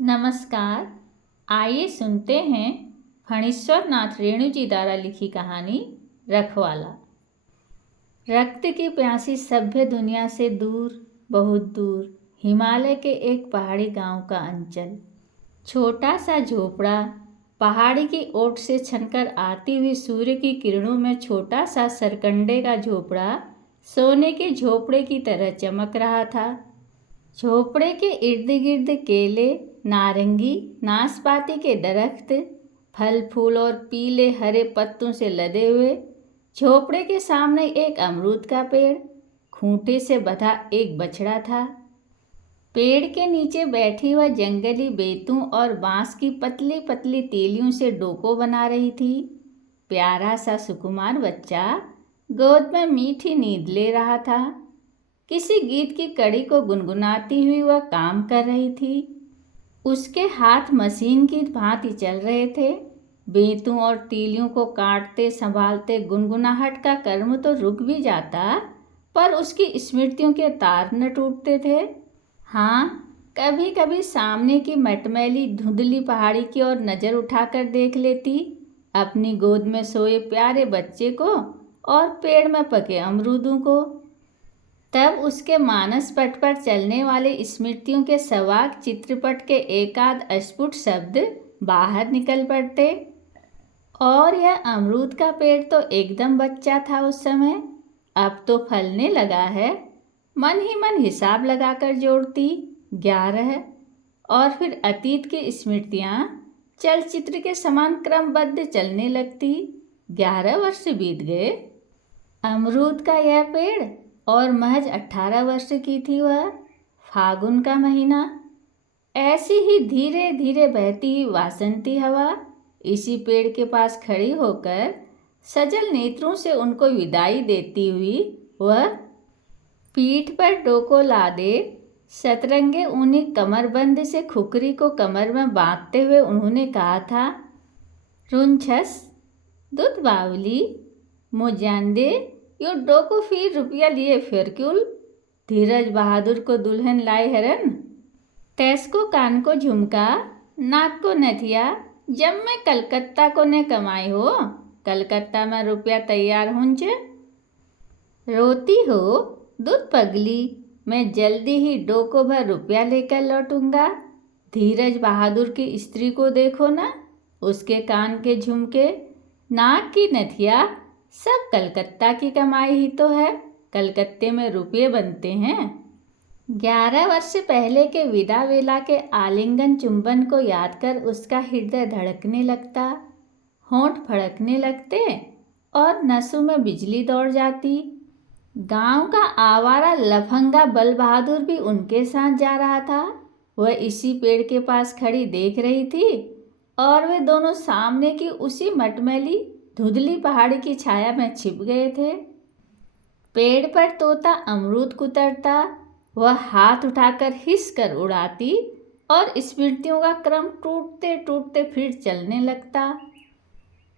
नमस्कार। आइए सुनते हैं फणीश्वर नाथ रेणु जी द्वारा लिखी कहानी रखवाला। रक्त की प्यासी सभ्य दुनिया से दूर, बहुत दूर, हिमालय के एक पहाड़ी गांव का अंचल। छोटा सा झोपड़ा पहाड़ी की ओट से छनकर आती हुई सूर्य की किरणों में छोटा सा सरकंडे का झोपड़ा सोने के झोपड़े की तरह चमक रहा था। झोपड़े के इर्द गिर्द केले, नारंगी, नाशपाती के दरख्त, फल फूल और पीले हरे पत्तों से लदे हुए। झोपड़े के सामने एक अमरूद का पेड़, खूंटे से बंधा एक बछड़ा था। पेड़ के नीचे बैठी हुई जंगली बेतों और बांस की पतली पतली तीलियों से डोको बना रही थी। प्यारा सा सुकुमार बच्चा गोद में मीठी नींद ले रहा था। किसी गीत की कड़ी को गुनगुनाती हुई वह काम कर रही थी। उसके हाथ मशीन की भांति चल रहे थे। बेंतों और तीलियों को काटते संभालते गुनगुनाहट का कर्म तो रुक भी जाता, पर उसकी स्मृतियों के तार न टूटते थे। हाँ, कभी कभी सामने की मटमैली धुंधली पहाड़ी की ओर नजर उठाकर देख लेती, अपनी गोद में सोए प्यारे बच्चे को और पेड़ में पके अमरूदों को। तब उसके मानस पट पर चलने वाले स्मृतियों के सवाक चित्रपट के एकाध अस्फुट शब्द बाहर निकल पड़ते। और यह अमरूद का पेड़ तो एकदम बच्चा था उस समय, अब तो फलने लगा है। मन ही मन हिसाब लगाकर जोड़ती 11, और फिर अतीत की स्मृतियाँ चलचित्र के समान क्रमबद्ध चलने लगती। 11 वर्ष बीत गए। अमरूद का यह पेड़, और महज 18 वर्ष की थी वह। फागुन का महीना, ऐसी ही धीरे धीरे बहती हुई वासंती हवा इसी पेड़ के पास खड़ी होकर सजल नेत्रों से उनको विदाई देती हुई वह पीठ पर डोको लादे सतरंगे ऊनी कमरबंद से खुकरी को कमर में बांधते हुए उन्होंने कहा था, रुनछस दुत बावली मुजांदे यो डोको फिर रुपया लिए फिर क्यों? धीरज बहादुर को दुल्हन लाए हरन, तैस को कान को झुमका, नाक को नथिया, जब मैं कलकत्ता को न कमाई हो, कलकत्ता में रुपया तैयार हुंच। रोती हो दूध पगली, मैं जल्दी ही डोको भर रुपया लेकर लौटूंगा। धीरज बहादुर की स्त्री को देखो ना, उसके कान के झुमके, नाक की नथिया, सब कलकत्ता की कमाई ही तो है। कलकत्ते में रुपये बनते हैं। 11 वर्ष पहले के विदा वेला के आलिंगन चुंबन को याद कर उसका हृदय धड़कने लगता, होंठ फड़कने लगते और नसों में बिजली दौड़ जाती। गांव का आवारा लफंगा बल बहादुर भी उनके साथ जा रहा था। वह इसी पेड़ के पास खड़ी देख रही थी और वे दोनों सामने की उसी मटमैली धुंधली पहाड़ी की छाया में छिप गए थे। पेड़ पर तोता अमरूद कुतरता, वह हाथ उठाकर हिस कर उड़ाती और स्मृतियों का क्रम टूटते टूटते फिर चलने लगता।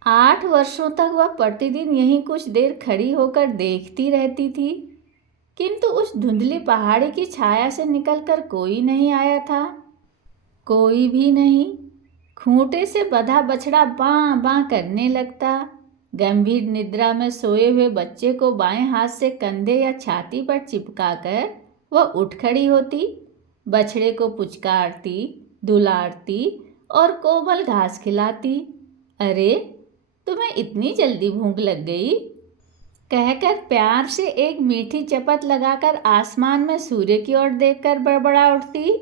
8 वर्षों तक वह प्रतिदिन यहीं कुछ देर खड़ी होकर देखती रहती थी, किंतु उस धुंधली पहाड़ी की छाया से निकलकर कोई नहीं आया था। कोई भी नहीं। खूंटे से बंधा बछड़ा बां बां करने लगता। गंभीर निद्रा में सोए हुए बच्चे को बाएं हाथ से कंधे या छाती पर चिपकाकर वह उठ खड़ी होती, बछड़े को पुचकारती, दुलारती और कोमल घास खिलाती। अरे, तुम्हें इतनी जल्दी भूख लग गई? कहकर प्यार से एक मीठी चपत लगाकर आसमान में सूर्य की ओर देखकर बड़बड़ा उठती,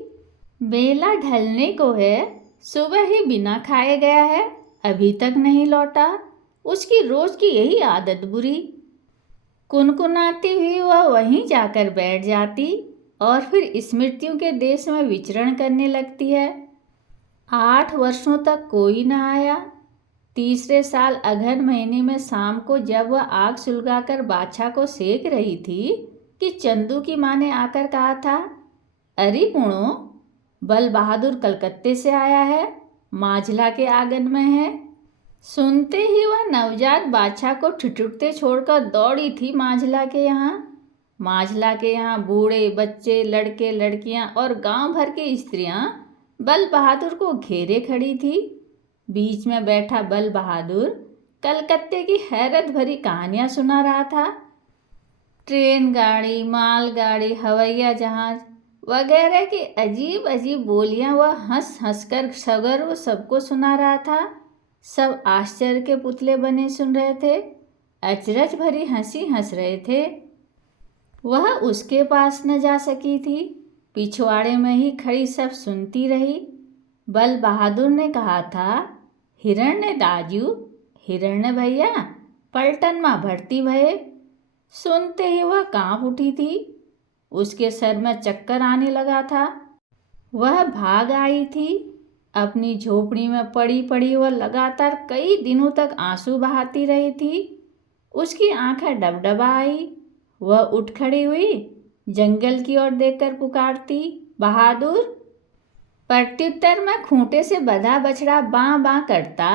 बेला ढलने को है, सुबह ही बिना खाए गया है, अभी तक नहीं लौटा। उसकी रोज की यही आदत बुरी। कुनकुनाती हुई वह वहीं जाकर बैठ जाती और फिर स्मृतियों के देश में विचरण करने लगती है। 8 वर्षों तक कोई न आया। तीसरे साल अगहन महीने में शाम को जब वह आग सुलगाकर बाछा को सेक रही थी कि चंदू की माँ ने आकर कहा था, अरे पुणो, बल बहादुर कलकत्ते से आया है, माझला के आंगन में है। सुनते ही वह नवजात बाछा को ठिठुरते छोड़कर दौड़ी थी माझला के यहाँ। माझला के यहाँ बूढ़े बच्चे, लड़के लड़कियाँ और गांव भर की स्त्रियाँ बल बहादुर को घेरे खड़ी थी। बीच में बैठा बल बहादुर कलकत्ते की हैरत भरी कहानियां सुना रहा था। ट्रेन गाड़ी, मालगाड़ी, हवाई जहाज वगैरह की अजीब अजीब बोलियां वह हंस हंस कर सगर वो सबको सुना रहा था। सब आश्चर्य के पुतले बने सुन रहे थे, अचरज भरी हंसी हंस रहे थे। वह उसके पास न जा सकी थी, पिछवाड़े में ही खड़ी सब सुनती रही। बल बहादुर ने कहा था, हिरण्य दाजू, हिरण्य भैया पलटन में भर्ती भये। सुनते ही वह कांप उठी थी, उसके सर में चक्कर आने लगा था। वह भाग आई थी। अपनी झोपड़ी में पड़ी पड़ी वह लगातार कई दिनों तक आंसू बहाती रही थी। उसकी आंखें डबडबा आई। वह उठ खड़ी हुई, जंगल की ओर देखकर पुकारती, बहादुर। प्रत्युत्तर में खूंटे से बंधा बछड़ा बां बां करता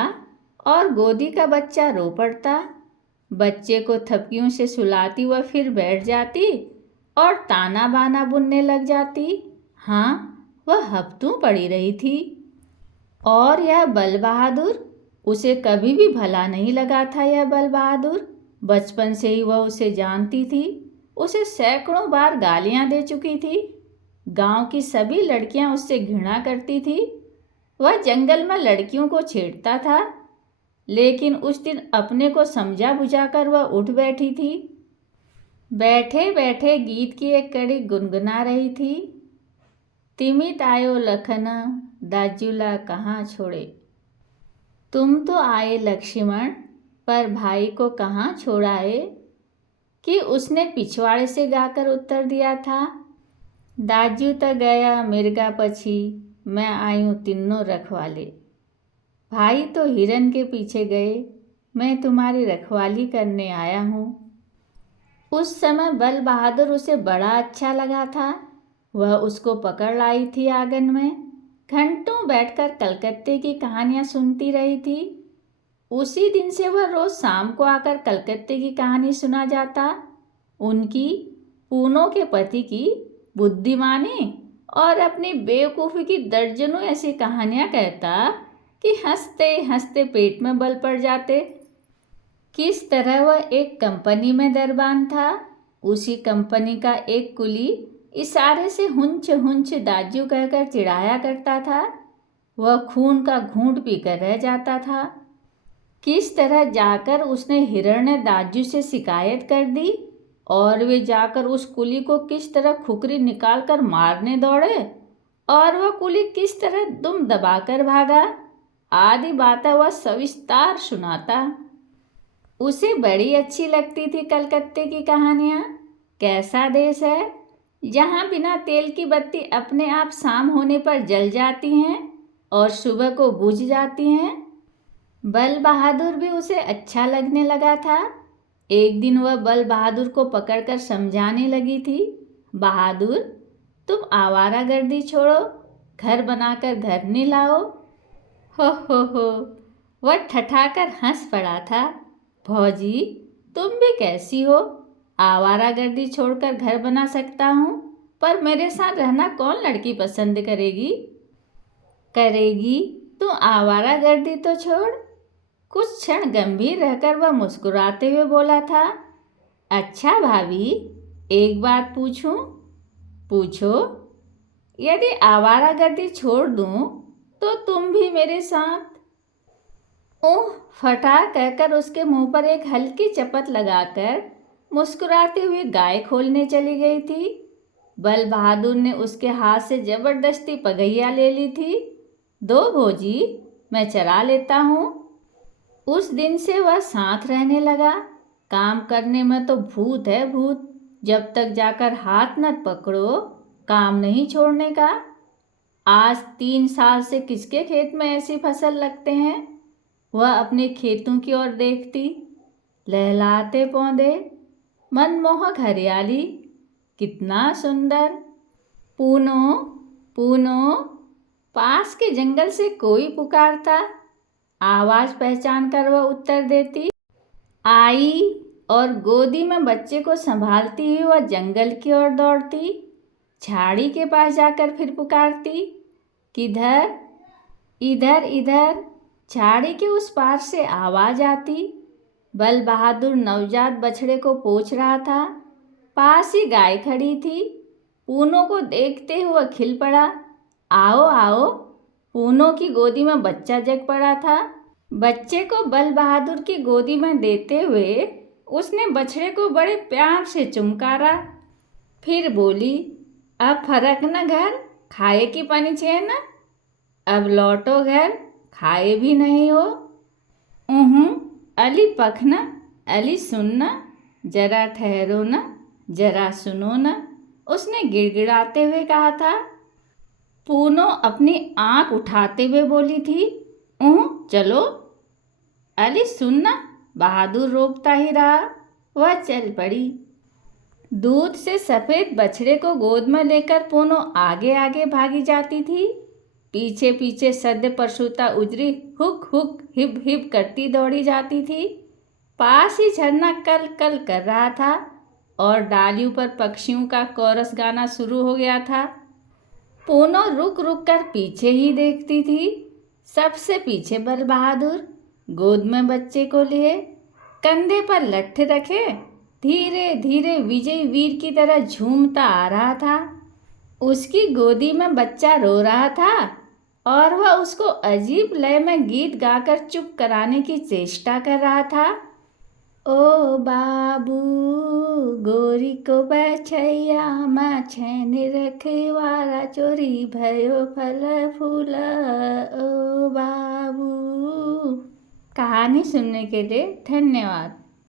और गोदी का बच्चा रो पड़ता। बच्चे को थपकियों से सुलाती वह फिर बैठ जाती और ताना बाना बुनने लग जाती। हाँ, वह हफ्तों पड़ी रही थी। और यह बल बहादुर, उसे कभी भी भला नहीं लगा था। यह बल बहादुर बचपन से ही वह उसे जानती थी। उसे सैकड़ों बार गालियां दे चुकी थी। गांव की सभी लड़कियां उससे घृणा करती थी। वह जंगल में लड़कियों को छेड़ता था, लेकिन उस दिन अपने को समझा बुझाकर वह उठ बैठी थी। बैठे बैठे गीत की एक कड़ी गुनगुना रही थी। तिमित आयो लखन दाजूला कहाँ छोड़े। तुम तो आए लक्ष्मण, पर भाई को कहाँ छोड़ाए। कि उसने पिछवाड़े से गाकर उत्तर दिया था। दाजू त गया मिर्गा पछी, मैं आयूँ तिन्नों रखवाले। भाई तो हिरन के पीछे गए, मैं तुम्हारी रखवाली करने आया हूँ। उस समय बल बहादुर उसे बड़ा अच्छा लगा था। वह उसको पकड़ लाई थी आंगन में। घंटों बैठकर कलकत्ते की कहानियां सुनती रही थी। उसी दिन से वह रोज शाम को आकर कलकत्ते की कहानी सुना जाता। उनकी, पूनों के पति की बुद्धिमानी और अपनी बेवकूफ़ी की दर्जनों ऐसी कहानियां कहता कि हंसते हंसते पेट में बल पड़ जाते। किस तरह वह एक कंपनी में दरबान था। उसी कंपनी का एक कुली इशारे से हुंच हुंच दाजू कहकर चिढ़ाया करता था। वह खून का घूंट पीकर रह जाता था। किस तरह जाकर उसने हिरण्य दाजू से शिकायत कर दी और वे जाकर उस कुली को किस तरह खुकरी निकालकर मारने दौड़े और वह कुली किस तरह दुम दबाकर भागा आदि बातें वह सविस्तार सुनाता। उसे बड़ी अच्छी लगती थी कलकत्ते की कहानियाँ। कैसा देश है जहाँ बिना तेल की बत्ती अपने आप शाम होने पर जल जाती हैं और सुबह को बुझ जाती हैं। बल बहादुर भी उसे अच्छा लगने लगा था। एक दिन वह बल बहादुर को पकड़कर समझाने लगी थी, बहादुर, तुम आवारागर्दी छोड़ो, घर बनाकर घर नहीं लाओ। हो, वह ठठाकर हंस पड़ा था। भौजी, तुम भी कैसी हो। आवारागर्दी छोड़कर घर बना सकता हूँ, पर मेरे साथ रहना कौन लड़की पसंद करेगी। तू आवारागर्दी तो छोड़। कुछ क्षण गंभीर रहकर वह मुस्कुराते हुए बोला था, अच्छा भाभी, एक बात पूछूं। पूछो। यदि आवारागर्दी छोड़ दूं तो तुम भी मेरे साथ। ओह, फटा कहकर उसके मुंह पर एक हल्की चपत लगाकर मुस्कुराती हुई गाय खोलने चली गई थी। बल बहादुर ने उसके हाथ से जबरदस्ती पगैया ले ली थी। दो भौजी, मैं चरा लेता हूँ। उस दिन से वह साथ रहने लगा। काम करने में तो भूत है भूत, जब तक जाकर हाथ न पकड़ो काम नहीं छोड़ने का। आज 3 साल से किसके खेत में ऐसी फसल लगते हैं। वह अपने खेतों की ओर देखती, लहलाते पौधे, मनमोहक हरियाली, कितना सुंदर। पूनो, पूनो, पास के जंगल से कोई पुकारता। आवाज पहचान कर वह उत्तर देती, आई, और गोदी में बच्चे को संभालती हुई वह जंगल की ओर दौड़ती। झाड़ी के पास जाकर फिर पुकारती, किधर? इधर इधर, झाड़ी के उस पार से आवाज आती। बल बहादुर नवजात बछड़े को पोंछ रहा था। पास ही गाय खड़ी थी। पूनो को देखते हुए खिल पड़ा। आओ आओ। पूनो की गोदी में बच्चा जग पड़ा था। बच्चे को बल बहादुर की गोदी में देते हुए उसने बछड़े को बड़े प्यार से चुमकारा। फिर बोली, अब फरक न घर, खाए की पानी छे न। अब लौटो घर, खाए भी नहीं हो। अली पखना, अली सुनना, जरा ठहरो न, जरा सुनो न, उसने गिड़गिड़ाते हुए कहा था। पूनो अपनी आंख उठाते हुए बोली थी, चलो। अली सुनना, बहादुर रोकता ही रहा। वह चल पड़ी। दूध से सफ़ेद बछड़े को गोद में लेकर पूनो आगे आगे भागी जाती थी। पीछे पीछे सद्य प्रसूता उजरी हुक हुक हिब हिब करती दौड़ी जाती थी। पास ही झरना कल कल कर रहा था और डालियों पर पक्षियों का कोरस गाना शुरू हो गया था। पूनो रुक रुक कर पीछे ही देखती थी। सबसे पीछे बल बहादुर गोद में बच्चे को लिए, कंधे पर लट्ठ रखे, धीरे धीरे विजयी वीर की तरह झूमता आ रहा था। उसकी गोदी में बच्चा रो रहा था और वह उसको अजीब लय में गीत गाकर चुप कराने की चेष्टा कर रहा था। ओ बाबू, गोरी को बछैया माँ छैन रखवारा, चोरी भयो फल फूल ओ बाबू। कहानी सुनने के लिए धन्यवाद।